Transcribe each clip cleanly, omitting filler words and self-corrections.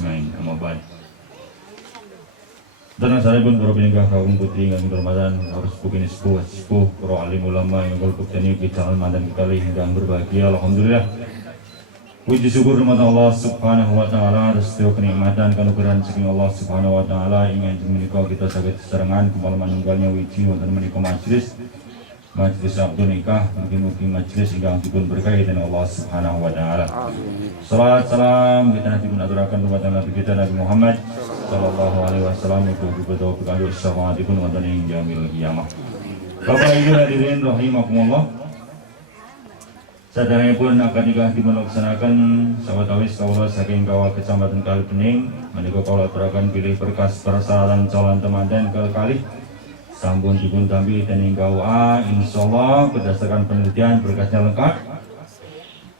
أجمعين أما بعد. Dan saya pun para peningkah kaum putri ingkang Ramadan harus bukin sepuh para alim ulama yang kalau bertani kita mandan kali hingga berbahagia. Alhamdulillah. Puji syukur kepada Allah Subhanahu wa taala atas setiap kenikmatan kanugrahan saking Allah Subhanahu wa taala ingin menika kita saged sesarengan kepala manunggalnya wiji wonten menika majelis Abdul Nikah mungkin majelis ingkang dipun berkahi dening Allah Subhanahu wa taala. Salat salam kita dipun aturaken kepada Nabi kita Nabi Muhammad sallallahu alaihi wasallam kepada pegawai syafaatipun wonten ing yaumil qiyamah. Bapak Ibu hadirin rahimakumullah. Saderengipun akad nikah dipunlaksanakan sawetawis kawula saking kawah Kecamatan Kalibening menika kawula aturaken pilih berkas persyaratan calon temanten kekalih sampun dipun tampi dening KUA insyaallah berdasarkan penelitian berkasnya lengkap.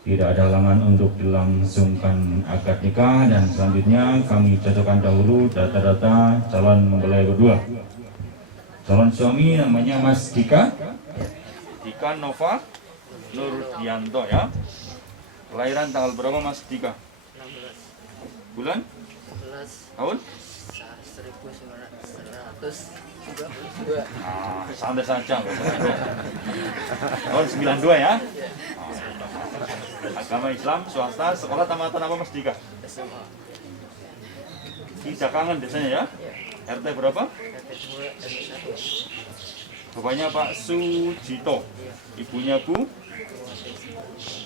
Tidak ada halangan untuk dilangsungkan akad nikah dan selanjutnya kami cocokkan dahulu data-data calon mempelai berdua. Calon suami namanya Mas Dika Nova Nurdianto ya. Kelahiran tanggal berapa Mas Dika? 16. Bulan? 11. Tahun? 1932. Santai saja. Tahun 92 ya. Agama Islam, swasta, sekolah tamatan apa Mas Dika? SMA. Di Jakangan desanya ya? RT berapa? RT 2 RW 1. Bapaknya Pak Sujito, ibunya Bu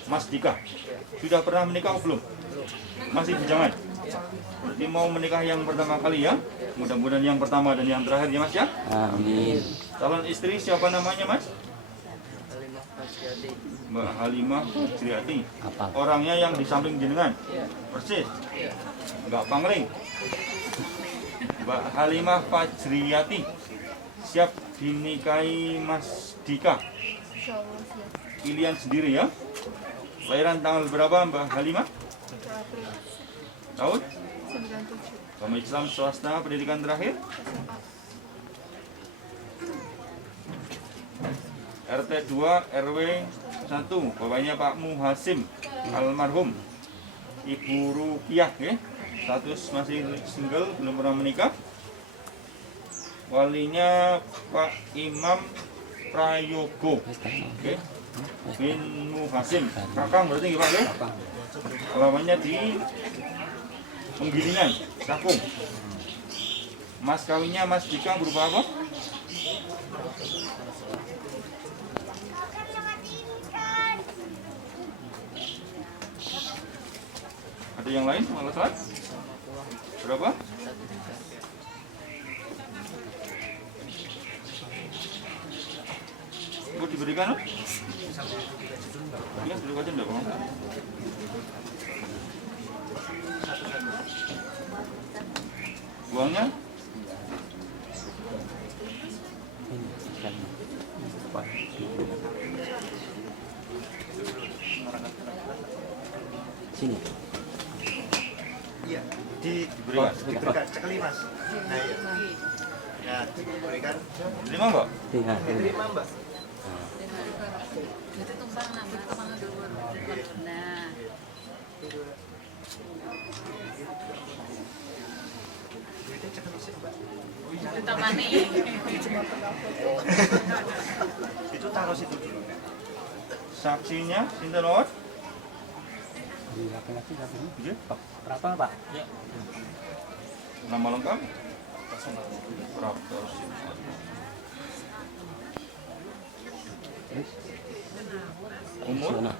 Mas Dika. Sudah pernah menikah belum? Masih bujangan? Berarti mau menikah yang pertama kali ya? Mudah-mudahan yang pertama dan yang terakhir ya Mas ya? Amin. Calon istri siapa namanya Mas? Halimah Fajriati. Mbak Halimah Fajriati. Apa? Orangnya yang di samping jenengan? Iya. Persis? Iya. Enggak pangling? Mbak Halimah Fajriati siap dinikahi Mas Dika? Insyaallah siap. Pilihan sendiri ya? Lahiran tanggal berapa Mbak Halimah? 7 April Tahun? 97 Agama Islam swasta pendidikan terakhir? SMA. RT 2 RW 1 bapaknya Pak Muhasim almarhum. Ibu Rukiah ya. Status masih single belum pernah menikah. Walinya Pak Imam Prayogo. Oke. Bin Muhasim. Kakang berarti Pak ya? Alamannya di Penggilingan, Cakung. Mas kawinnya Mas Dika berupa apa? Ada yang lain? Malah saat? Berapa? Bu diberikan? Iya, duduk aja enggak, Bang? Uangnya? Sini. Iya, Diberikan. cekeli mas. Nah, iya. Nah, diberikan. Terima Mbak? Iya. Diterima mbak. Itu tumpang nama teman dulu. Nah, Duitnya cekeli sih mbak. itu mana? Itu taruh situ dulu. Saksinya, sinten Lord? Laki-laki satu. Iya. Berapa, Pak? Ya. Nama lengkap? Prapto Simon. Umur? 42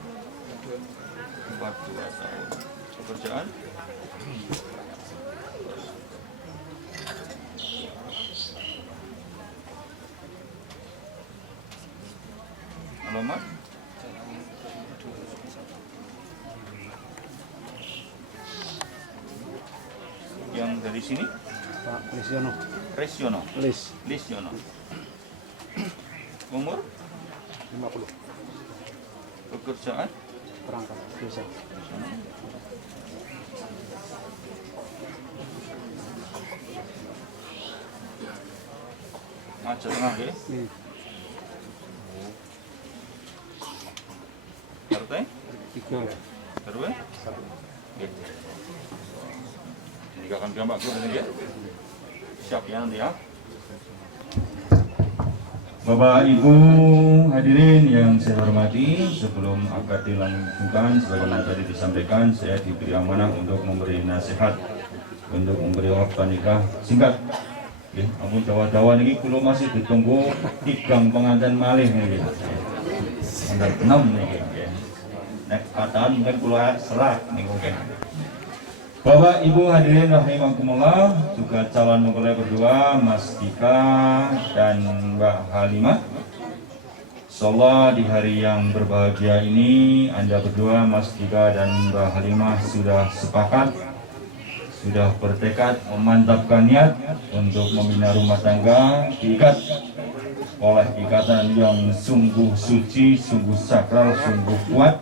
tahun. Pekerjaan? Alamat? Yang dari sini? Pak Lesiono. Resyono. Lis. Lisyono. Umur? 50. Pekerjaan? Perangkat desa. Macet tengah ya? Nih, RT? 3. RW? Satu. Oke. Nikahkan gambar gue nanti ya. Siap ya nanti ya. Bapak Ibu hadirin yang saya hormati, sebelum akad dilangsungkan sebagaimana tadi disampaikan, saya diberi amanah untuk memberi nasihat, untuk memberi waktu nikah singkat. Ya, ampun Jawa-Jawa ini kulo masih ditunggu tigang pengantin malih nih. Tanggal 6 nih ya. Nek kataan mungkin kulo serah nih mungkin. Bapak Ibu hadirin rahimakumullah, juga calon mempelai berdua Mas Dika dan Mbak Halimah. Insyaallah di hari yang berbahagia ini Anda berdua Mas Dika dan Mbak Halimah sudah sepakat, sudah bertekad memantapkan niat untuk membina rumah tangga, diikat oleh ikatan yang sungguh suci, sungguh sakral, sungguh kuat,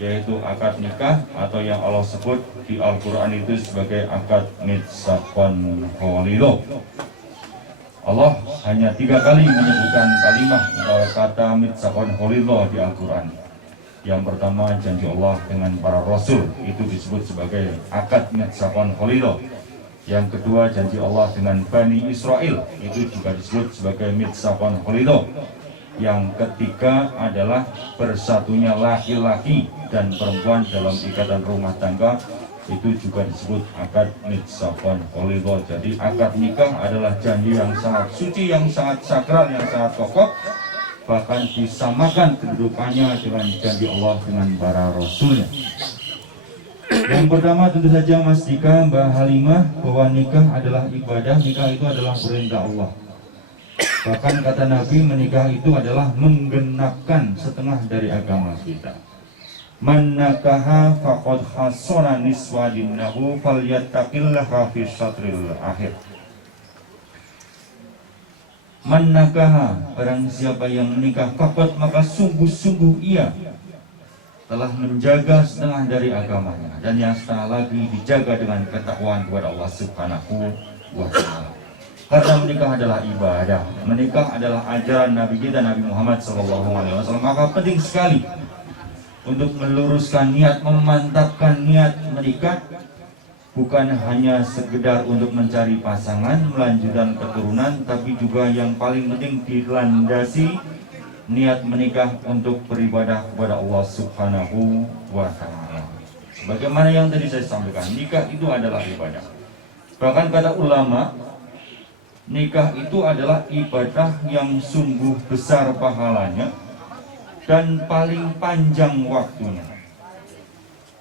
yaitu akad nikah atau yang Allah sebut di Al-Quran itu sebagai akad mitsaqon kholido. Allah hanya 3 kali menyebutkan kalimat atau kata mitsaqon kholido di Al-Quran. Yang pertama janji Allah dengan para rasul, itu disebut sebagai akad mitsaqon kholido. Yang kedua janji Allah dengan Bani Israel, itu juga disebut sebagai mitsaqon kholido. Yang ketiga adalah bersatunya laki-laki dan perempuan dalam ikatan rumah tangga, itu juga disebut akad mitsaqon kholido. Jadi akad nikah adalah janji yang sangat suci, yang sangat sakral, yang sangat kokoh, bahkan disamakan kedudukannya dengan janji Allah dengan para rasulnya. Yang pertama tentu saja Mas Dika, Mbak Halimah, bahwa nikah adalah ibadah, nikah itu adalah perintah Allah. Bahkan kata Nabi, menikah itu adalah menggenapkan setengah dari agama kita. Man nakaha faqad hasana niswadinnahu falyattaqillaha fi satril akhir. Man nakaha, barang siapa yang menikah, faqad, maka sungguh-sungguh ia telah menjaga setengah dari agamanya, dan yang setengah lagi dijaga dengan ketakwaan kepada Allah Subhanahu wa ta'ala. Karena menikah adalah ibadah, menikah adalah ajaran Nabi kita Nabi Muhammad SAW. Maka penting sekali untuk meluruskan niat, memantapkan niat menikah, bukan hanya sekedar untuk mencari pasangan, melanjutkan keturunan, tapi juga yang paling penting dilandasi niat menikah untuk beribadah kepada Allah Subhanahu wa ta'ala. Sebagaimana yang tadi saya sampaikan, nikah itu adalah ibadah. Bahkan kata ulama, nikah itu adalah ibadah yang sungguh besar pahalanya dan paling panjang waktunya.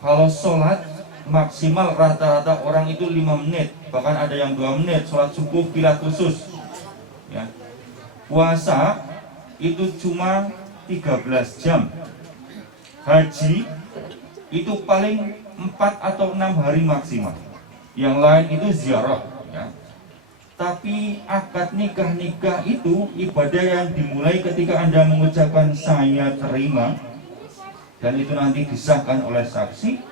Kalau sholat maksimal rata-rata orang itu 5 menit, bahkan ada yang 2 menit, sholat subuh kilat khusus ya. Puasa itu cuma 13 jam. Haji itu paling 4 atau 6 hari maksimal. Yang lain itu ziarah ya. Tapi akad nikah itu ibadah yang dimulai ketika Anda mengucapkan saya terima, dan itu nanti disahkan oleh saksi.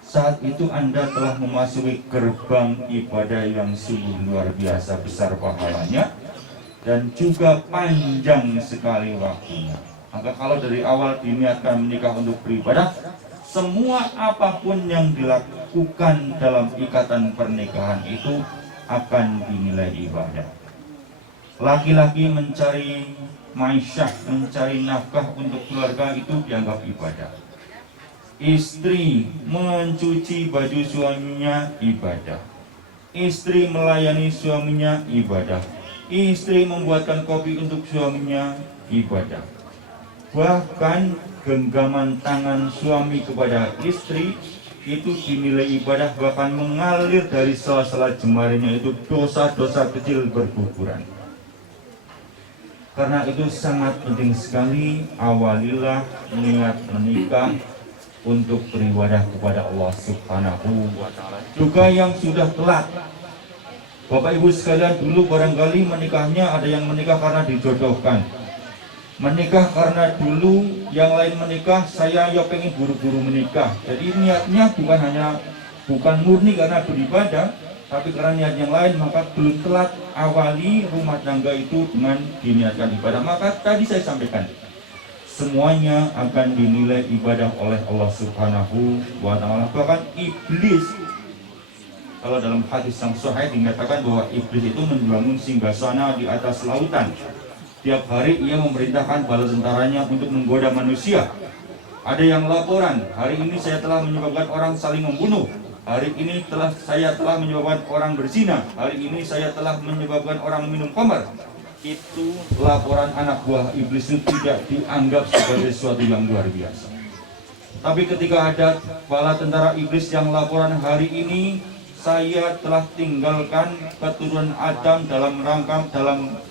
Saat itu Anda telah memasuki gerbang ibadah yang sungguh luar biasa besar pahalanya dan juga panjang sekali waktunya. Maka kalau dari awal diniatkan menikah untuk beribadah, semua apapun yang dilakukan dalam ikatan pernikahan itu akan dinilai ibadah. Laki-laki mencari maisyah, mencari nafkah untuk keluarga, itu dianggap ibadah. Istri mencuci baju suaminya ibadah. Istri melayani suaminya ibadah. Istri membuatkan kopi untuk suaminya ibadah. Bahkan genggaman tangan suami kepada istri itu dinilai ibadah, bahkan mengalir dari sela-sela jemarinya itu dosa-dosa kecil berguguran. Karena itu sangat penting sekali awalilah niat menikah untuk beribadah kepada Allah Subhanahu wa ta'ala. Juga yang sudah telat, Bapak Ibu sekalian, dulu barangkali menikahnya ada yang menikah karena dijodohkan, menikah karena dulu yang lain menikah, saya ya pengen buru-buru menikah. Jadi niatnya bukan murni karena beribadah, tapi karena niat yang lain. Maka belum telat awali rumah tangga itu dengan diniatkan ibadah. Maka tadi saya sampaikan, semuanya akan dinilai ibadah oleh Allah Subhanahu wa ta'ala. Bahkan iblis Kalau dalam hadis yang sahih dikatakan bahwa iblis itu membangun singgasana di atas lautan. Tiap hari ia memerintahkan bala tentaranya untuk menggoda manusia. Ada yang laporan, hari ini saya telah menyebabkan orang saling membunuh. Hari ini saya telah menyebabkan orang berzina. Hari ini saya telah menyebabkan orang minum khamar. Itu laporan anak buah iblis itu tidak dianggap sebagai sesuatu yang luar biasa. Tapi ketika ada bala tentara iblis yang laporan, hari ini saya telah tinggalkan keturunan Adam dalam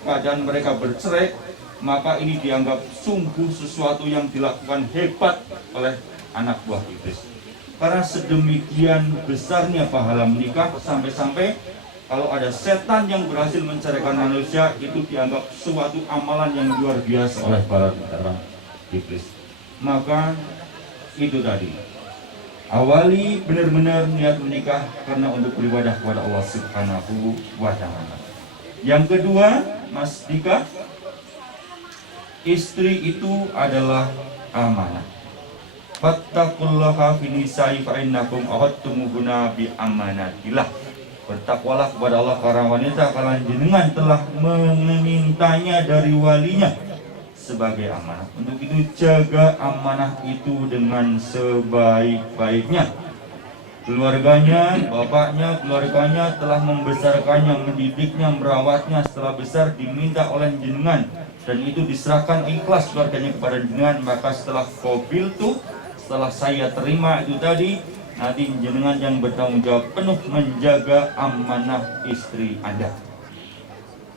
keadaan mereka bercerai, maka ini dianggap sungguh sesuatu yang dilakukan hebat oleh anak buah iblis. Karena sedemikian besarnya pahala menikah, sampai-sampai kalau ada setan yang berhasil menceraikan manusia, itu dianggap suatu amalan yang luar biasa oleh para tentara iblis. Maka itu tadi, awali benar-benar niat menikah karena untuk beribadah kepada Allah Subhanahu wa Ta'ala. Yang kedua, Mas Dika, istri itu adalah amanah. Fattaqullaha fi nisa'i fa innakum ahadtumuhunna bi amanatillah. Bertakwalah kepada Allah para wanita, kalian jenengan telah memintanya dari walinya sebagai amanah. Untuk itu jaga amanah itu dengan sebaik-baiknya. Keluarganya, bapaknya, keluarganya telah membesarkannya, mendidiknya, merawatnya. Setelah besar diminta oleh jenengan dan itu diserahkan ikhlas keluarganya kepada jenengan. Maka setelah setelah saya terima itu tadi, nanti jenengan yang bertanggung jawab penuh menjaga amanah istri Anda.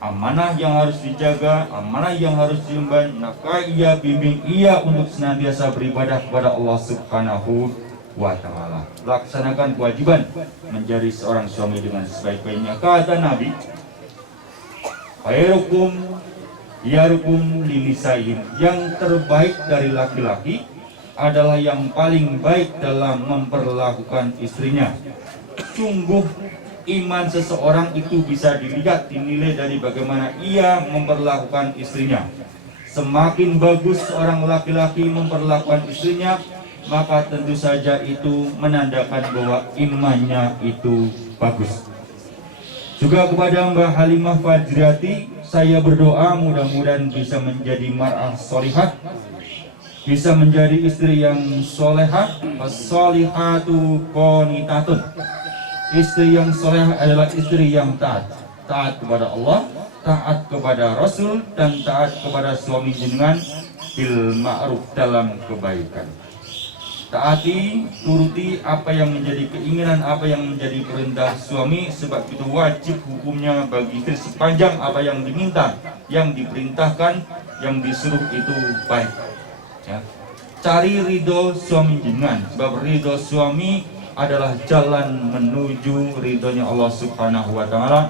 Amanah yang harus dijaga, amanah yang harus diemban, maka ia bimbing ia untuk senantiasa beribadah kepada Allah Subhanahu wa Ta'ala. Laksanakan kewajiban menjadi seorang suami dengan sebaik-baiknya. Kata Nabi, khairukum yarukum linisa'in, yang terbaik dari laki-laki adalah yang paling baik dalam memperlakukan istrinya. Sungguh iman seseorang itu bisa dinilai dari bagaimana ia memperlakukan istrinya. Semakin bagus seorang laki-laki memperlakukan istrinya, maka tentu saja itu menandakan bahwa imannya itu bagus. Juga kepada Mbak Halimah Fajriati, saya berdoa mudah-mudahan bisa menjadi mar'ah solihah, bisa menjadi istri yang solehah. As-solihatu qanitatun. Istri yang soleh adalah istri yang taat kepada Allah, taat kepada Rasul, dan taat kepada suami jenengan bil ma'ruf, dalam kebaikan. Taati, turuti apa yang menjadi keinginan, apa yang menjadi perintah suami, sebab itu wajib hukumnya bagi istri sepanjang apa yang diminta, yang diperintahkan, yang disuruh itu baik. Ya. Cari ridho suami jenengan, sebab ridho suami adalah jalan menuju ridhonya Allah Subhanahu wa Ta'ala,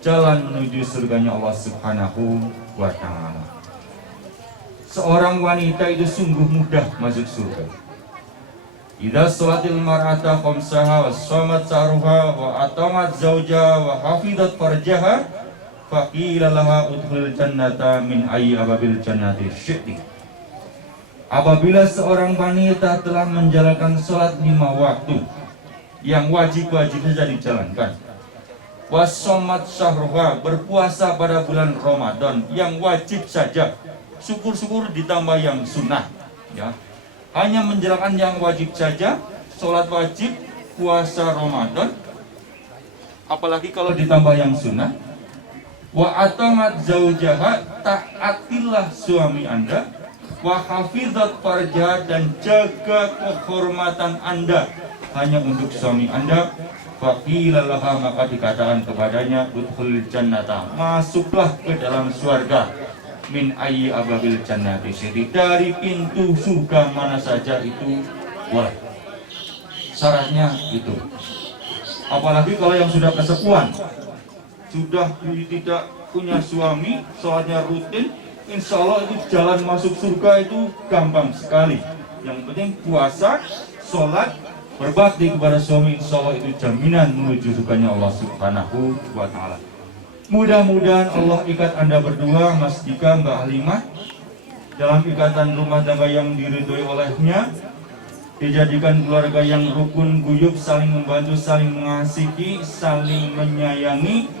jalan menuju surganya Allah Subhanahu wa Ta'ala. Seorang wanita itu sungguh mudah masuk surga. Idza sholatil mar'ata khamsaha wa shamat sa'ruha wa atamat zawja wa hafizat farjaha faqila laha udkhulil jannata min ayyi ababil jannati syi'ti. Apabila seorang wanita telah menjalankan sholat 5 waktu yang wajib-wajib saja dijalankan, wasomat syahruha, berpuasa pada bulan Ramadan yang wajib saja, syukur-syukur ditambah yang sunnah, ya. Hanya menjalankan yang wajib saja, sholat wajib, puasa Ramadan, apalagi kalau ditambah yang sunnah. Wa atamat zaujaha, taatilah suami Anda. Wa hafizat farjah, dan jaga kehormatan Anda hanya untuk suami Anda. Faqila laha, maka dikatakan kepadanya, udkhulil jannata, masuklah ke dalam surga, min ayyi ababil jannati syi'ti, dari pintu surga mana saja itu boleh. Syaratnya itu. Apalagi kalau yang sudah kesepuan, sudah tidak punya suami, sholatnya rutin, insya Allah itu jalan masuk surga itu gampang sekali. Yang penting puasa, sholat, berbakti kepada suami, insya Allah itu jaminan menuju surganya Allah Subhanahu wa Ta'ala. Mudah-mudahan Allah ikat Anda berdua, Mas Dika, Mbak Halimah, dalam ikatan rumah tangga yang diridhoi olehnya. dijadikan keluarga yang rukun, guyup, saling membantu, saling mengasihi, saling menyayangi,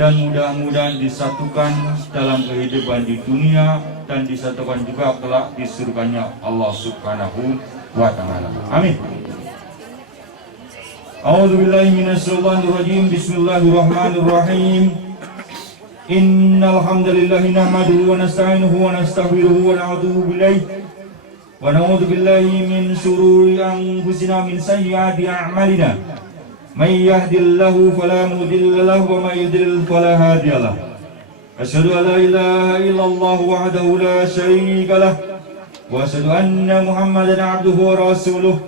dan mudah-mudahan disatukan dalam kehidupan di dunia dan disatukan juga kelak di surganya Allah Subhanahu wa Ta'ala. Amin. A'udzubillahi minasyaitonirrajim. Bismillahirrahmanirrahim. Innal hamdalillahi nahmaduhu wa nasta'inuhu wa nastaghfiruhu wa na'udzu billahi wa na'udzu billahi min shururi anfusina min sayyiati a'malina. May yahdihillahu fala mudilla lahu wa may yudlil fala hadiya lahu. Asyhadu an la ilaha illallah wahdahu la syarika lah wa asyhadu anna Muhammadan 'abduhu wa rasuluh.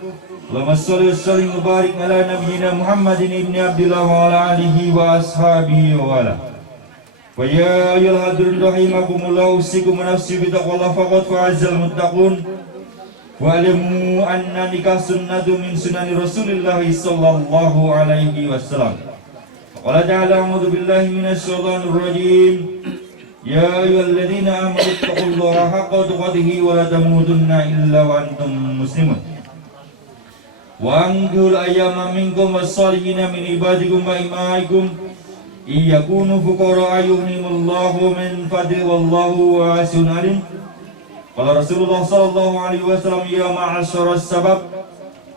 Allahumma shalli wa sallim wa barik ala nabiyyina Muhammadin ibni Abdillah wa ala alihi wa ashabihi wa ala. Wa ya ayyuhal hadirin rahimakumullah, usikum wa nafsi bi taqwallah faqad fa'azal muttaqun. Wa alamu anna nikah sunnatu min sunani Rasulillah sallallahu alaihi wasallam. Qala ta'ala a'udzu billahi minasyaitonir rajim. Ya ayyuhalladzina amanu taqullaha haqqa tuqatih wa la tamutunna illa wa antum muslimun. Wa anqul ayyama minkum was-salihina min ibadikum wa imaikum iyakunu fuqara yughnihimullahu min fadli wallahu wasi'un alim. Qala Rasulullah sallallahu alaihi wasallam, ya ma'asyaras sabab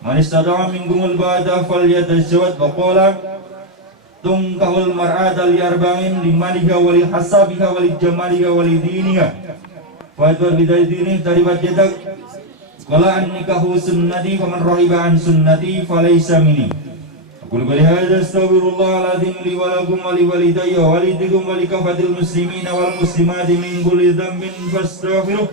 man istata'a minkumul ba'da falyatazawwaj. Wa qala tunkahul mar'ata liarba'in limaliha wa lihasabiha wa lijamaliha wa lidiniha wa adwar bidaydinih taribat yadak. Qala an-nikahu sunnati faman rahiba an sunnati falaysa minni. Aqulu qali hadza astaghfirullah al-azim li wa lakum wa li walidayya wa walidikum wa li kafatil muslimina wal muslimati min kulli dhanbin fastaghfiruh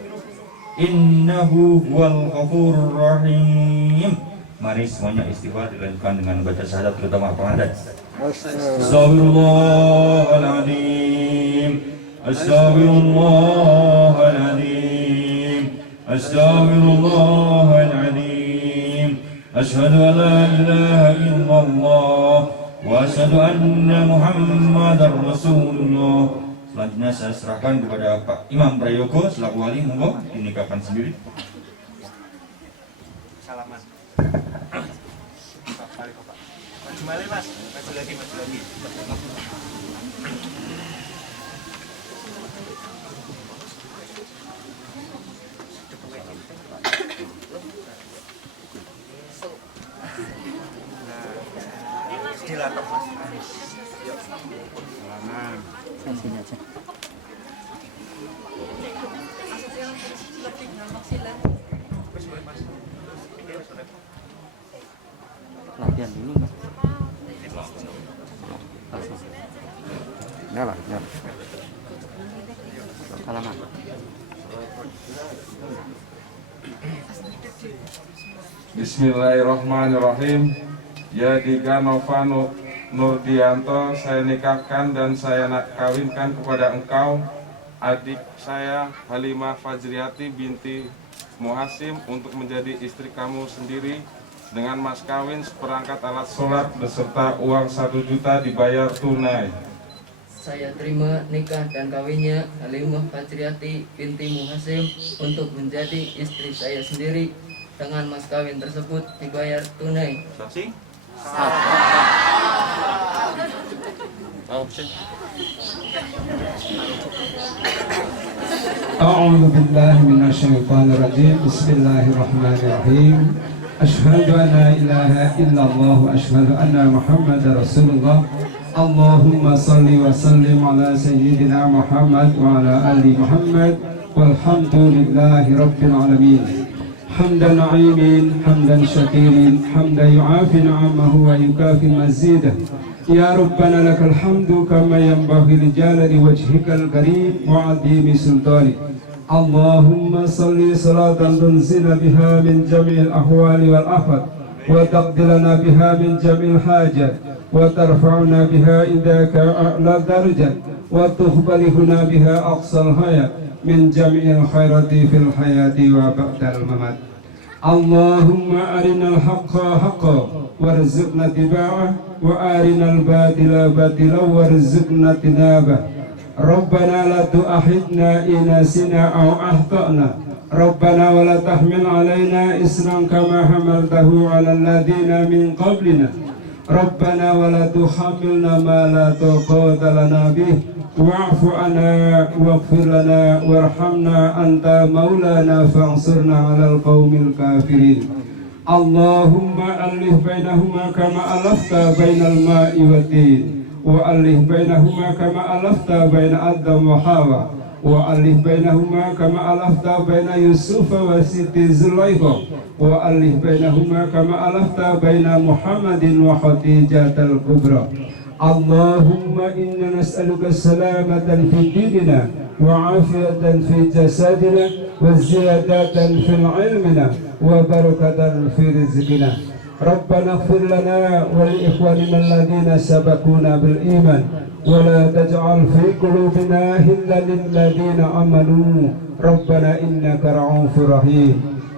innahu huwal ghafurur rahim. Mari semuanya istighfar dilanjutkan dengan baca syahadat terutama pengadat. Astaghfirullahaladzim, astaghfirullahaladzim, astaghfirullahaladzim. Asyhadu an la ilaha illallah wa asyhadu anna Muhammadar Rasulullah. Selanjutnya saya serahkan kepada Pak Imam Prayogo selaku wali, monggo dinikahkan sendiri. Salaman. Maju balik mas, maju lagi. Dilatok mas. Salaman. Sini aja. Latihan dulu mas. Nyala. Salaman. Bismillahirrahmanirrahim. Yadika Novano Nurdianto, saya nikahkan dan saya kawinkan kepada engkau adik saya Halimah Fajriati binti Muhasim untuk menjadi istri kamu sendiri dengan mas kawin seperangkat alat sholat beserta uang 1 juta dibayar tunai. Saya terima nikah dan kawinnya Halimah Fajriati binti Muhasim untuk menjadi istri saya sendiri dengan mas kawin tersebut dibayar tunai. Saksi? A'udzu billahi minasyaitonir rajim. Bismillahirrahmanirrahim. Asyhadu an la ilaha illallah wa asyhadu anna Muhammadar Rasulullah. Allahumma salli wa sallim ala sayyidina Muhammad wa ala ali Muhammad walhamdulillahi rabbil alamin. Hamdan na'imin, hamdan syakirin, hamdan yu'afi na'amahu wa yukafi mazidah. Ya Rabbana lakal hamdu kama yanbaghi li jalali wajhikal karim wa 'azimi sultani. Allahumma salli salatan tunzila biha min jami'il ahwali wal afat wa taqdilana biha min jami'il hajat wa tarfa'una biha indaka a'la darajat wa tukhbalihuna biha aqsal hayat min jami'il khairati fil hayati wa ba'dal mamat. Allahumma arinal haqqa haqqa warzuqna tiba'ah wa arinal batila batila warzuqna tinabah. Rabbana la tu'ahidna inasina aw ahtana. ربنا ولا تحمل علينا إصرا كما حملته على الذين من قبلنا ربنا ولا تحملنا ما لا طاقة لنا به واعف عنا واغفر لنا وارحمنا أنت مولانا فانصرنا على القوم الكافرين اللهم ألف بينهما كما ألفت بين الماء والدين وألف بينهما كما ألفت بين آدم وحواء وألف بينهما كما ألفت بين يوسف وسيدي زليخا وألف بينهما كما ألفت بين محمد وخديجة الكبرى اللهم إنا نسألك السلامة في ديننا وعافية في جسدنا وزيادة في علمنا وبركة في رزقنا ربنا اغفر لنا ولإخواننا الذين سبقونا بالإيمان ولا تجعل في قلوبنا غلا للذين آمنوا ربنا إنك رؤوف رحيم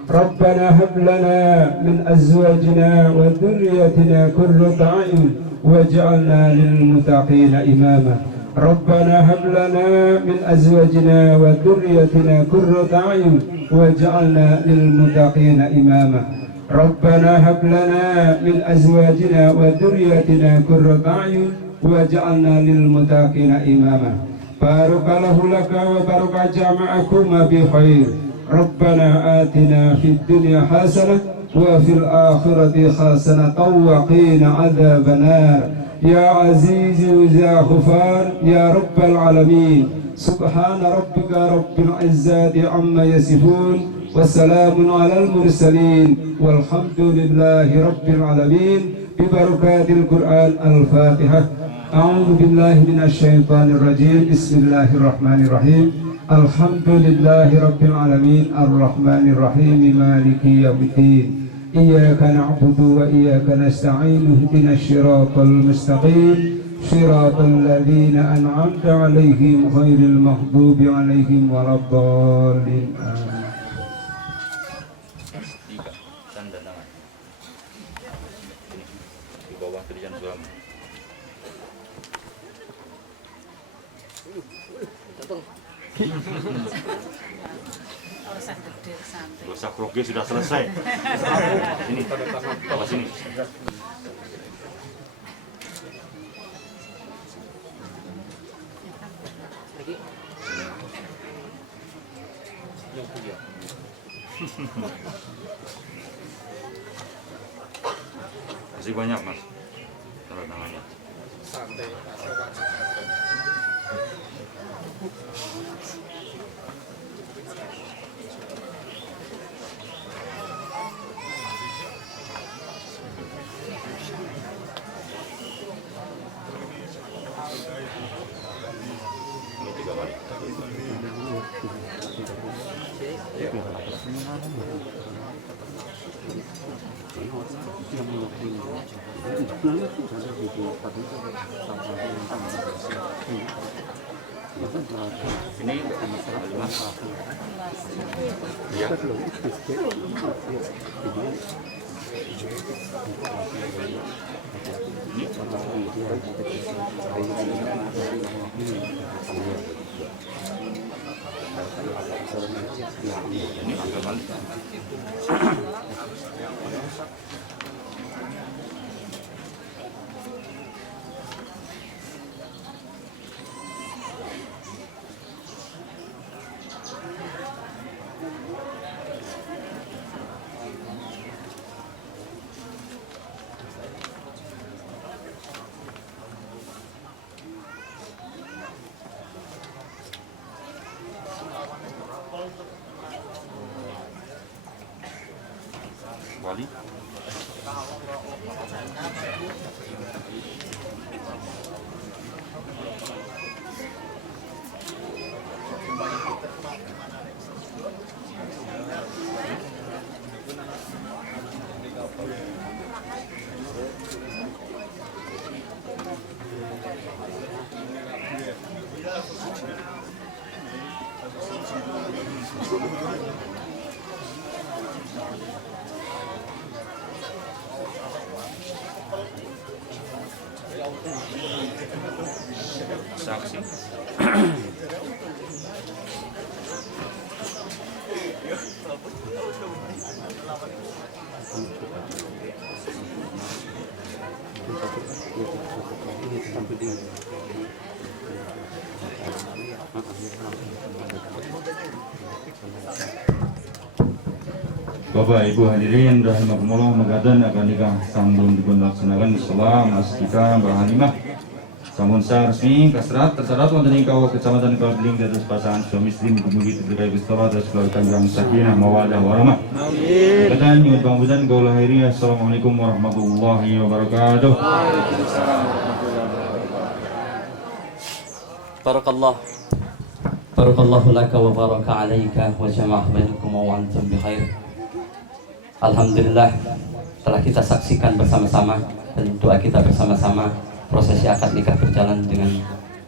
ربنا هب لنا من أزواجنا وذريتنا قرة أعين واجعلنا للمتقين إماما ربنا هب لنا من أزواجنا وذريتنا قرة أعين واجعلنا للمتقين إماما ربنا هب لنا من أزواجنا وذريتنا قرة أعين واجعلنا للمتقين إماما بارك الله لك وبارك جمعكما بخير ربنا آتنا في الدنيا حسنة وفي الآخرة حسنة وقنا عذاب النار يا عزيز يا غفار يا رب العالمين سبحان ربك رب العزة عما يصفون والسلام على المرسلين والحمد لله رب العالمين ببركات القرآن الفاتحة أعوذ بالله من الشيطان الرجيم بسم الله الرحمن الرحيم الحمد لله رب العالمين الرحمن الرحيم مالك يوم الدين إياك نعبد وإياك نستعين اهدنا الصراط المستقيم صراط الذين أنعمت عليهم غير المغضوب عليهم ولا الضالين آمين. Tanda tangan di bawah tulisan suami. Dosa kroki sudah selesai. Sini, bawa sini. Masih banyak mas, tanda tangannya. Ini 3 kali. Ini mas. Ya. Ini agak balik. Wali. Saksi. Bapak Ibu hadirin rahimakumullah, magadan akan nikah sambun dilaksanakan salam astika Mbak Halimah samun sah resmi kasrat tersarat wonten ing kawah Kecamatan Kalbeling dados pasangan suami istri mugi-mugi diberi Gusti Allah dados keluarga yang sakinah mawaddah warahmah. Amin. Dan nyuwun pangapunten kula akhiri assalamualaikum warahmatullahi wabarakatuh. Barakallah. Barakallahu laka wa baraka alaika wa jama'a bainakum wa antum bi khair. Alhamdulillah telah kita saksikan bersama-sama dan doa kita bersama-sama prosesi akad nikah berjalan dengan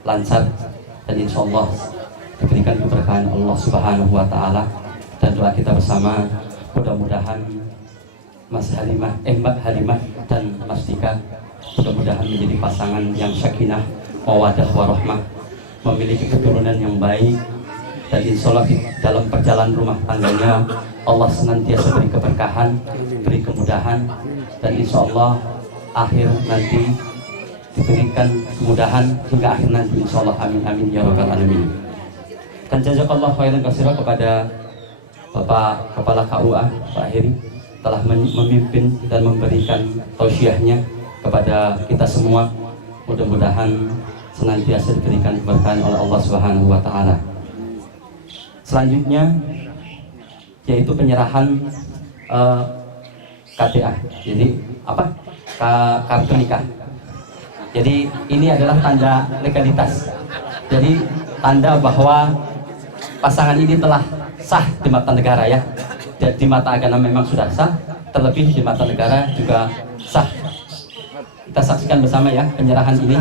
lancar dan insya Allah diberikan keberkahan Allah Subhanahu wa Ta'ala. Dan doa kita bersama mudah-mudahan Mbak Halimah dan Mas Dika mudah-mudahan menjadi pasangan yang sakinah mawaddah warahmah, memiliki keturunan yang baik, dan insya Allah dalam perjalanan rumah tangganya Allah senantiasa beri keberkahan, beri kemudahan, dan insya Allah akhir nanti diberikan kemudahan hingga akhir nanti insya Allah, amin amin ya rabbal alamin. Dan jazakallah khairan katsira kepada Bapak Kepala KUA Pak Heri telah memimpin dan memberikan tausiahnya kepada kita semua. Mudah-mudahan senantiasa diberikan keberkahan oleh Allah Subhanahu wa Ta'ala. Selanjutnya yaitu penyerahan KTA, jadi apa? Kartu nikah. Jadi ini adalah tanda legalitas. Jadi tanda bahwa pasangan ini telah sah di mata negara ya. Di mata agama memang sudah sah, terlebih di mata negara juga sah. Kita saksikan bersama ya penyerahan ini.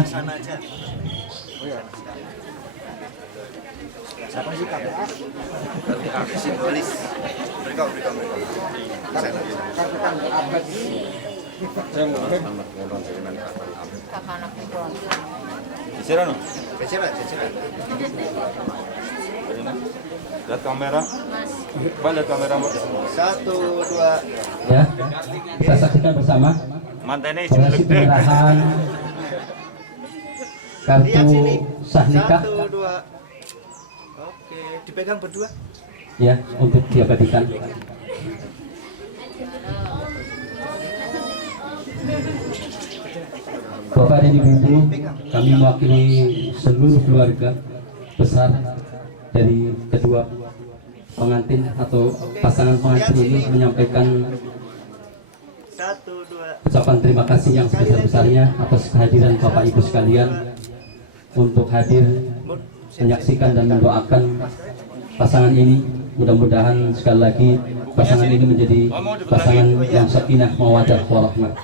Siapa sih KPA? Simbolis. Mereka. Ceceran. Lihat kamera. Lihat kamera. 1, 2. Ya, kita saksikan bersama prosesi penyerahan kartu sah nikah. 1, 2. Oke, dipegang berdua. Ya, untuk diabadikan. Bapak dan Ibu, kami mewakili seluruh keluarga besar dari kedua pengantin atau pasangan pengantin ini menyampaikan 1, 2. ucapan terima kasih yang sebesar-besarnya atas kehadiran Bapak Ibu sekalian untuk hadir menyaksikan dan mendoakan pasangan ini. Mudah-mudahan sekali lagi pasangan ini menjadi pasangan yang sakinah mawaddah warahmah.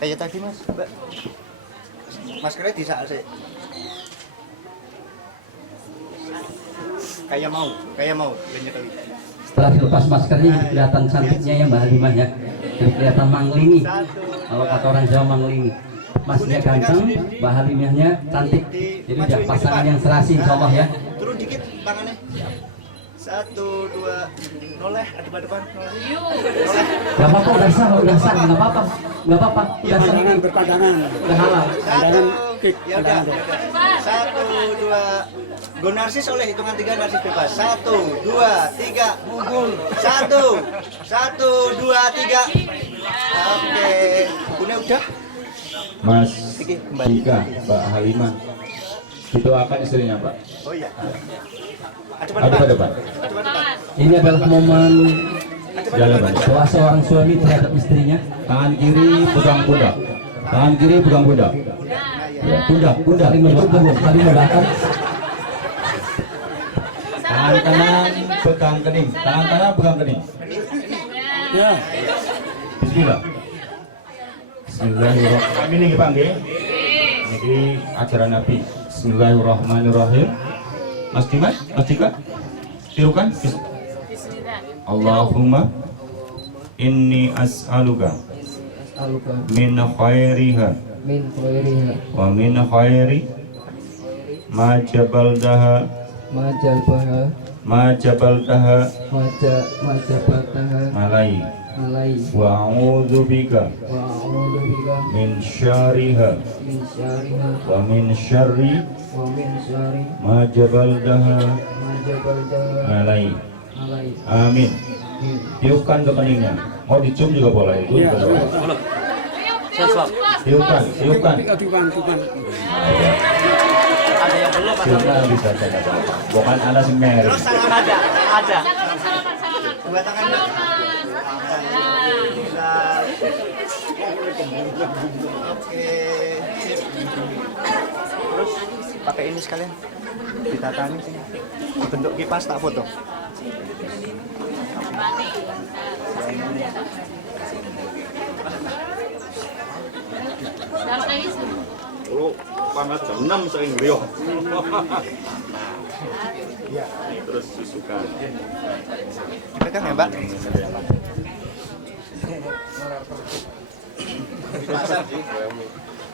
Kayak tadi Mas, Mbak. Maskernya di saat sih. Kayak mau, banyak kali. Setelah dilepas maskernya jadi kelihatan cantiknya ya Mbak Halimah ya. Jadi kelihatan manglingi. Kalau kata orang Jawa manglingi. Masnya ganteng, Mbak Halimahnya cantik. Jadi udah pasangan yang serasi insya Allah ya. Turun dikit tangannya. 1, 2. Noleh, depan. Noleh. Gak apa-apa, udah sah, nggak apa-apa, udah sah ini berpandangan, udah halal. 1, ya udah. 1, 2. Go narsis oleh hitungan 3 narsis bebas. 1, 2, 3, munggul. 1, 2, 3. Oke, punya udah. Mas Dika, Mbak Halimah, didoakan istrinya Pak. Oh iya. Ada Pak. Ini adalah momen Jalan Pak. doa seorang suami terhadap istrinya. Tangan kiri pegang pundak. Tangan kiri pegang pundak. Ya, pundak. Saling mendoakan. Tangan kanan pegang kening. Tangan kanan pegang kening. ya, Bismillah. Bismillahirrahmanirrahim. Ini Pak nggih. Niki ajaran Nabi. Bismillahirrahmanirrahim. Mas Dimas, Mas Dika, tirukan. Allahumma inni as'aluka min khairiha min khairiha wa min khairi ma jabaldaha majalbaha ma jabaldaha majabataha alai alai wa a'udzubika wa a'udzubika min syarriha min syarriha wa min syarri wa min syarri ma jabaldaha majabaldaha alai. alai. Amin. Tiupkan ke keningnya. Mau dicium juga boleh. Itu juga boleh. Tiupkan. Ada yang belum Ciumkan bisa saja. Bukan Anda semer. Terus salaman ada. Salaman. Dua tangan. Oke. Terus pakai ini sekalian. Ditatani sini. Bentuk kipas tak foto. Oh, panas jam 6 sering beliau. Terus susukan. Dipegang ya, Mbak?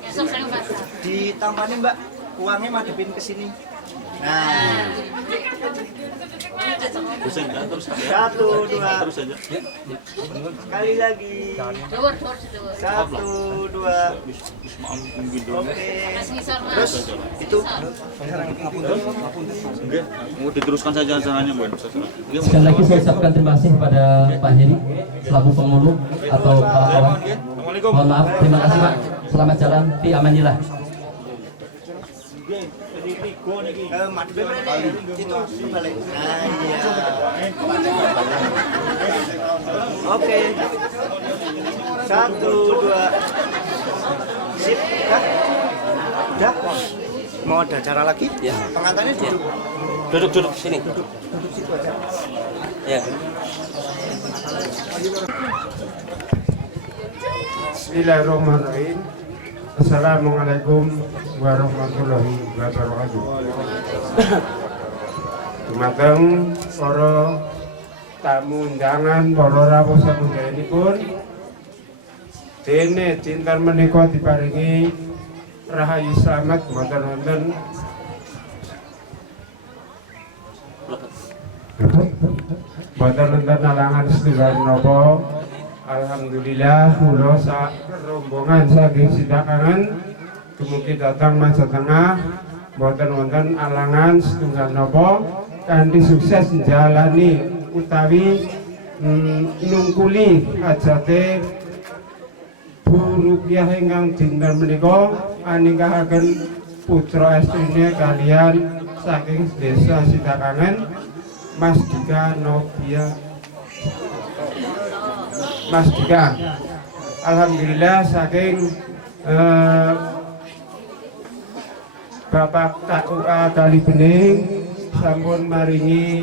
Besok saya basah. Ditampanin, Mbak. Uangnya madepin ke sini. Nah. 1, 2. Sekali lagi. 1, 2. Oke. Terus itu Mau diteruskan saja caranya, Bu. Sekali lagi saya ucapkan terima kasih kepada Pak Heri selaku pengurus atau kawan. Mohon maaf, terima kasih Pak. Selamat jalan, fi amanillah. madepin itu kembali. Nah, iya. Oke. 1, 2. Sip, udah? Mau ada acara lagi? Ya. Pengantinnya duduk. Duduk sini. Duduk situ aja. Ya. Bismillahirrahmanirrahim. Assalamualaikum warahmatullahi wabarakatuh. Dumateng para tamu undangan, para rawuh samundayanipun, dene dinten menika diparingi rahayu slamet wonten wonten alangan setunggal menapa. Alhamdulillah kula sak rombongan saking Sidakangan dumugi datang Masa Tengah boten wonten alangan setunggal napa kanthi sukses njalani utawi nungkuli hajate Bu Rupiah ingkang dinten menika aningkahaken putra estrine kalian saking desa Sidakangan Mas Dika Novia Mas Dika. Alhamdulillah saking Bapak KUA Kalibening sampun maringi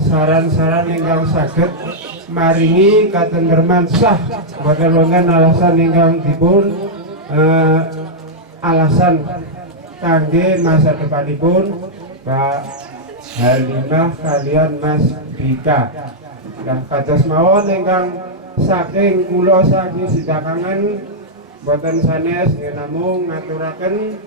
saran-saran ingkang saged maringi katentreman sah boten wonten alasan ingkang dipun alasan kangge masa depanipun Pak Halimah kalian Mas Dika. Nah, kados mawon ingkang saking kula saking Sidakangan boten sanes namung ngaturaken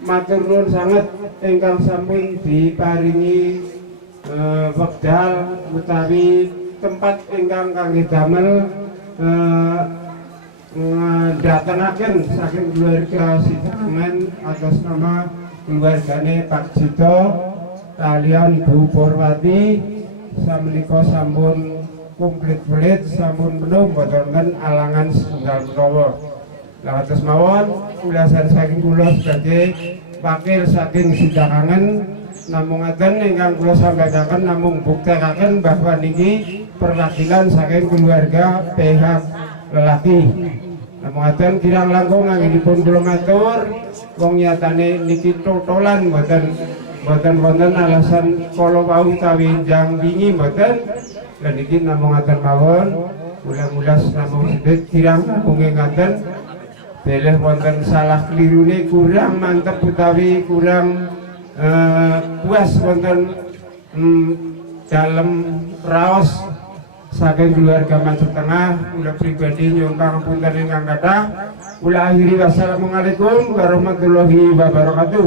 matur nuwun sanget ingkang sampun diparingi wekdal utawi tempat ingkang kangge damel ndatengaken saking keluarga Sidakangan atas nama keluargane Pak Jito kalian Ibu Purwati samenika sampun komplit pelit sampun penuh boten alangan setunggal menawa. Lah kados mawon ulasan saking kula sebagai wakil saking Sidakangan namung ngaten ingkang kula sampaikan namung buktekaken bahwa niki perwakilan saking keluarga pihak lelaki. Namung ngaten kirang langkung anggenipun kula matur wong nyatane niki totolan boten wonten alasan kala wau utawi jang wingi mboten lan iki namung ngaten mawon mulah-mulah namung sedhik kirang langkung ngaten bilih wonten salah klirune kurang mantep utawi kurang puas wonten dalem raos saking keluarga Mansur Tengah, kula pribadi nyuwun pangapunten ingkang kathah. Kula akhiri wassalamualaikum warahmatullahi wabarakatuh.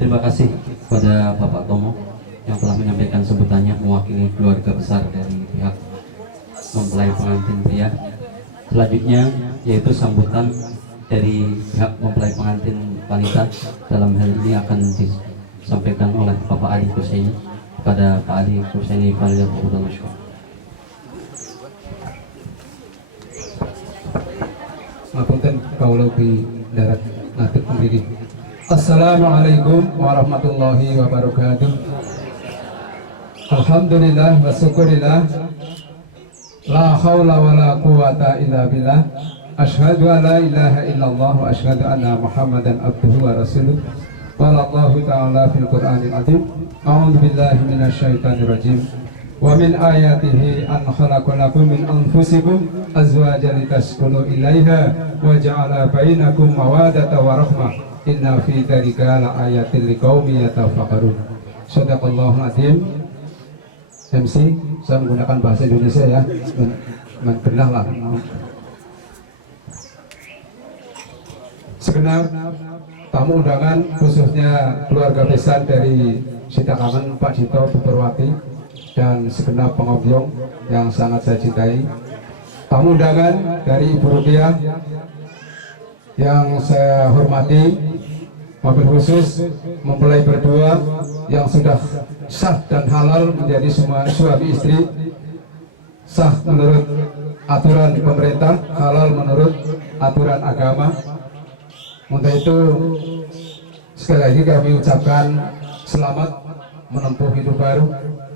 Terima kasih kepada Bapak Tomo yang telah menyampaikan sebutannya mewakili keluarga besar dari pihak mempelai pengantin pria. Selanjutnya yaitu sambutan dari pihak mempelai pengantin wanita. Dalam hal ini akan disampaikan oleh Bapak Ali Husaini. Kepada Pak Ali Husaini Fadilahul Masyhur. Ngapunten kaula bi darat ngatur pendiri. Assalamualaikum warahmatullahi wabarakatuh. Alhamdulillah wa syukurillah. La haula wa la quwata illa billah. Asyhadu an la ilaha illallah wa asyhadu anna Muhammadan abduhu wa rasuluh. Qala Allah ta'ala fil Qur'anil azim. A'udzu billahi minasyaitonir rajim. Wa min ayatihi an khalaqalakum min anfusikum azwajan litaskunu ilaiha wa ja'ala bainakum mawaddatan wa rahmah. Inna fi dzalika laayatin liqaumin yatafakkarun. Shadaqallahul azim. MC, saya menggunakan bahasa Indonesia ya. Benar lah. Segenap tamu undangan khususnya keluarga besar dari Sitakangen Pak Dito Buperwati dan segenap pengobyong yang sangat saya cintai. Tamu undangan dari Ibu Rupiah yang saya hormati, mobil khusus mempelai berdua yang sudah sah dan halal menjadi semua suami istri, sah menurut aturan pemerintah, halal menurut aturan agama. Untuk itu sekali lagi kami ucapkan selamat menempuh hidup baru.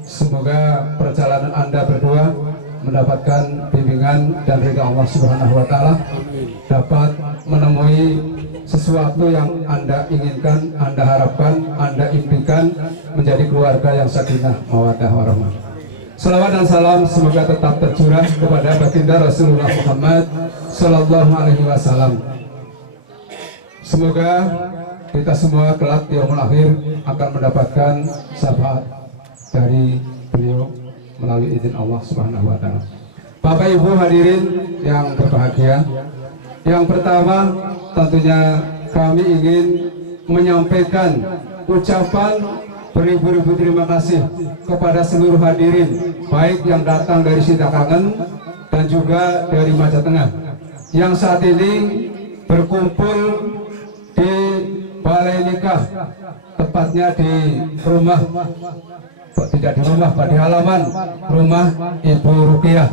Semoga perjalanan Anda berdua mendapatkan bimbingan dan ridha Allah Subhanahu wa Ta'ala, dapat menemui sesuatu yang Anda inginkan, Anda harapkan, Anda impikan, menjadi keluarga yang sakinah mawaddah warahmah. Salawat dan salam semoga tetap tercurah kepada baginda Rasulullah Muhammad Sallallahu Alaihi Wasallam. Semoga kita semua kelak di yaumul akhir akan mendapatkan syafaat dari beliau melalui izin Allah Subhanahu wa Ta'ala. Bapak Ibu hadirin yang berbahagia, yang pertama tentunya kami ingin menyampaikan ucapan beribu-ribu terima kasih kepada seluruh hadirin, baik yang datang dari Sitakangen dan juga dari Maja Tengah, yang saat ini berkumpul di balai nikah, tepatnya di rumah, tidak di rumah, Pak, di halaman rumah Ibu Rupiah,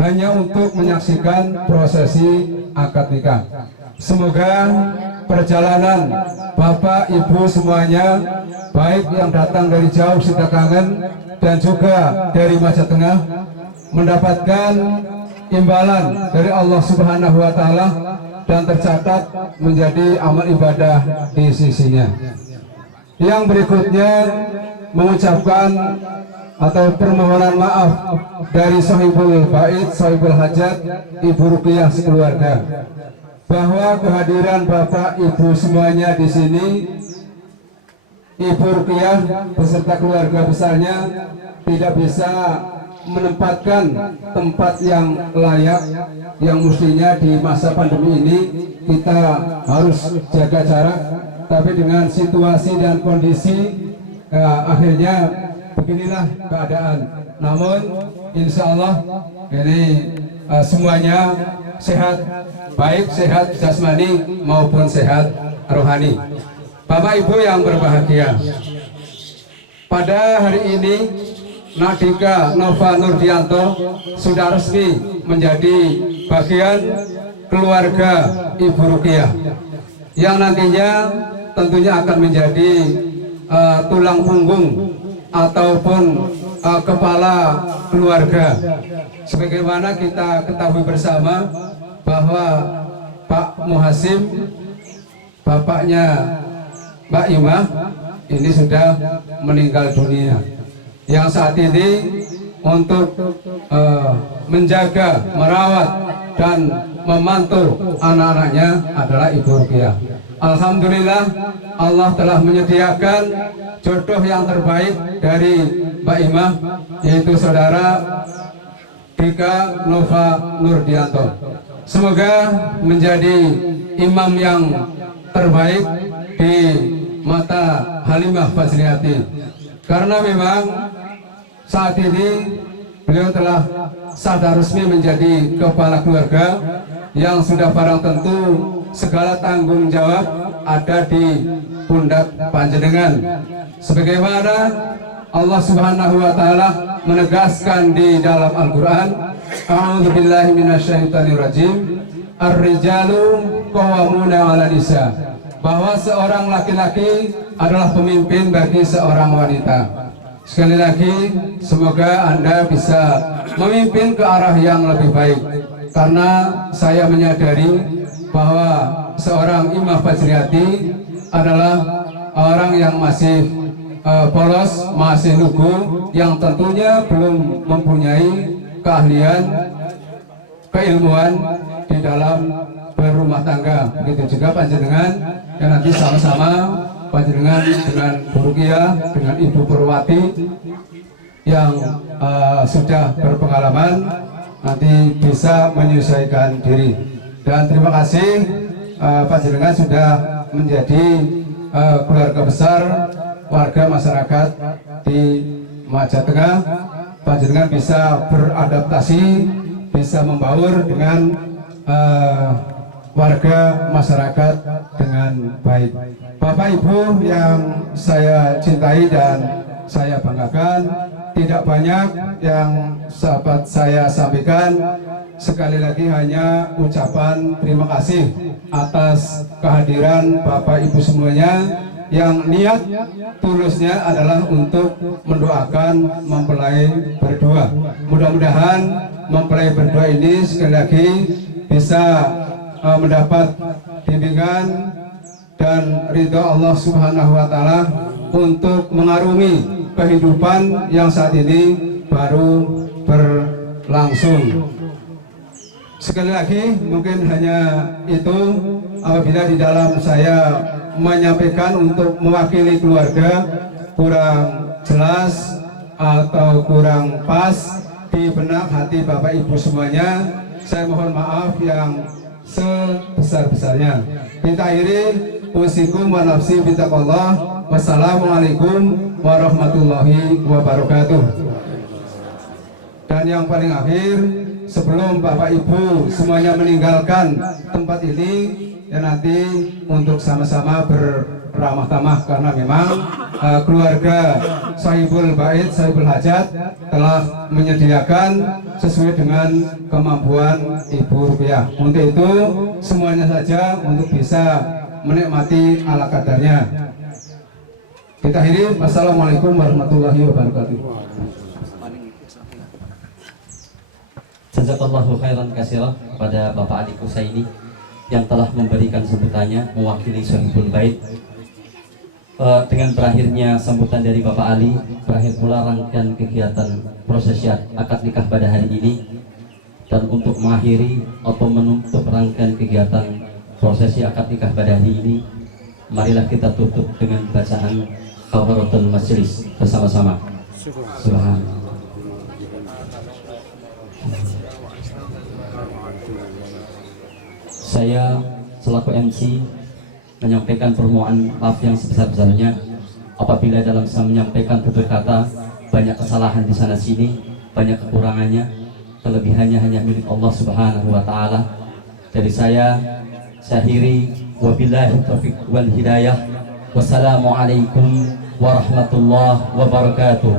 hanya untuk menyaksikan prosesi akad nikah. Semoga perjalanan Bapak Ibu semuanya, baik yang datang dari jauh Sitakangen dan juga dari Maja Tengah, mendapatkan imbalan dari Allah Subhanahu wa Ta'ala dan tercatat menjadi amal ibadah di sisinya. Yang berikutnya mengucapkan atau permohonan maaf dari sahibul bait, sahibul hajat, Ibu Rupiah sekeluarga, bahwa kehadiran Bapak Ibu semuanya di sini, Ibu Rupiah beserta keluarga besarnya tidak bisa menempatkan tempat yang layak, yang mestinya di masa pandemi ini kita harus jaga jarak, tapi dengan situasi dan kondisi akhirnya beginilah keadaan. Namun insya Allah ini semuanya sehat, baik sehat jasmani maupun sehat rohani. Bapak Ibu yang berbahagia, pada hari ini Nadika Nova Nurdianto sudah resmi menjadi bagian keluarga Ibu Rupiah, yang nantinya tentunya akan menjadi tulang punggung ataupun kepala keluarga. Sebagaimana kita ketahui bersama bahwa Pak Muhasim, bapaknya Mbak Imah, ini sudah meninggal dunia, yang saat ini untuk menjaga, merawat dan memantau anak-anaknya adalah Ibu Rupiah. Alhamdulillah Allah telah menyediakan jodoh yang terbaik dari Mbak Imah, yaitu saudara Dika Nova Nurdianto. Semoga menjadi imam yang terbaik di mata Halimah Fajriati, karena memang saat ini beliau telah sadar resmi menjadi kepala keluarga yang sudah barang tentu segala tanggung jawab ada di pundak panjenengan. Sebagaimana Allah Subhanahu wa taala menegaskan di dalam Al-Qur'an, A'udzubillahi minasyaitonirrajim, Ar-rijalu qawwamuna 'alan nisa, bahwa seorang laki-laki adalah pemimpin bagi seorang wanita. Sekali lagi, semoga Anda bisa memimpin ke arah yang lebih baik, karena saya menyadari bahwa seorang Imah Fajriati adalah orang yang masih polos, masih lugu, yang tentunya belum mempunyai keahlian, keilmuan di dalam berumah tangga. Begitu juga panjenengan yang nanti sama-sama panjenengan dengan Bu Ruqyah, dengan Ibu Purwati yang sudah berpengalaman, nanti bisa menyesuaikan diri. Dan terima kasih panjenengan sudah menjadi keluarga besar warga masyarakat di Maja Tengah. Panjenengan bisa beradaptasi, bisa membaur dengan warga masyarakat dengan baik. Bapak Ibu yang saya cintai dan saya banggakan, tidak banyak yang sahabat saya sampaikan. Sekali lagi hanya ucapan terima kasih atas kehadiran Bapak Ibu semuanya yang niat tulusnya adalah untuk mendoakan mempelai berdua. Mudah-mudahan mempelai berdua ini sekali lagi bisa mendapat bimbingan dan ridha Allah Subhanahu wa taala untuk mengarungi kehidupan yang saat ini baru berlangsung. Sekali lagi mungkin hanya itu, apabila di dalam saya menyampaikan untuk mewakili keluarga kurang jelas atau kurang pas di benak hati Bapak Ibu semuanya, saya mohon maaf yang sebesar-besarnya. Kita akhiri, usikum wa nafsi bitaqallah. Wassalamualaikum warahmatullahi wabarakatuh. Dan yang paling akhir, sebelum Bapak Ibu semuanya meninggalkan tempat ini, ya nanti untuk sama-sama beramah tamah, karena memang keluarga Sahibul Bait, Sahibul Hajat telah menyediakan sesuai dengan kemampuan Ibu Ruqyah. Untuk itu semuanya saja untuk bisa menikmati ala kadarnya. Kita akhiri, wassalamualaikum warahmatullahi wabarakatuh. Jazakallahu khairan katsira kepada Bapak Adi Kusaini yang telah memberikan sambutannya mewakili Sahibul Bait. Dengan berakhirnya sambutan dari Bapak Ali, berakhir pula rangkaian kegiatan prosesi akad nikah pada hari ini. Dan untuk mengakhiri atau menutup rangkaian kegiatan prosesi akad nikah pada hari ini, marilah kita tutup dengan bacaan kafaratul majlis bersama-sama. Subhanallah. Saya selaku MC menyampaikan permohonan maaf yang sebesar-besarnya apabila dalam saya menyampaikan tutur kata banyak kesalahan di sana sini, banyak kekurangannya, kelebihannya hanya milik Allah Subhanahu wa taala. Dari saya akhiri, wabillahi taufiq wal hidayah. Wassalamualaikum warahmatullahi wabarakatuh.